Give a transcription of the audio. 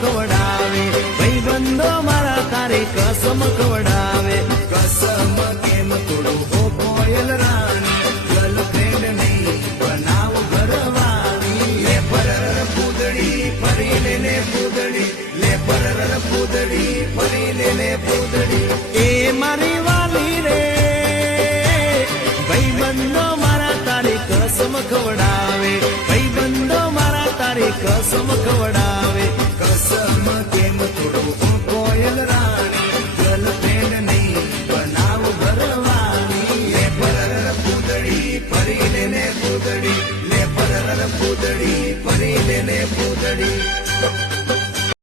ખવડાવે ભાઈબંધો મારા તારી કસમ ખવડાવે કસમ કેમ તોડું હો કોયલ રાણી ગર્લફ્રેન્ડ નહીં બનાવ ઘરવાળી લે પરર પૂદડી ફરી લેને પૂદડી લે પરર પૂદડી ફરી લેને પૂદડી એ મારી વાલી રે ભાઈબંધો મારા તારી કસમ ખવડાવે ભાઈબંધો મારા તારી કસમ ખવડાવે